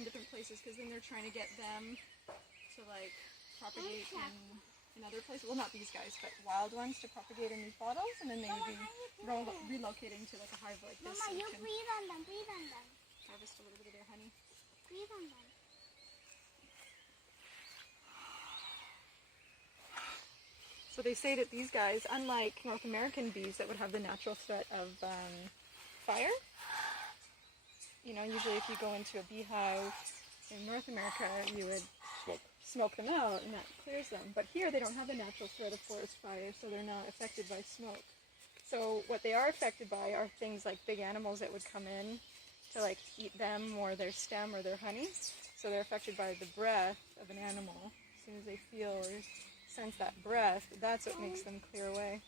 in different places because then they're trying to get them to like propagate in other places. Well, not these guys, but wild ones to propagate in these bottles, and then maybe relocating to like a hive like this. Mama, you breathe on them, Harvest a little bit of their honey. breathe on them. So they say that these guys, unlike North American bees that would have the natural threat of fire, you know, usually if you go into a beehive in North America, you would smoke them out and that clears them. But here they don't have the natural threat of forest fire, so they're not affected by smoke. So what they are affected by are things like big animals that would come in to like eat them or their stem or their honey. So they're affected by the breath of an animal. As soon as they feel or sense that breath, that's what makes them clear away.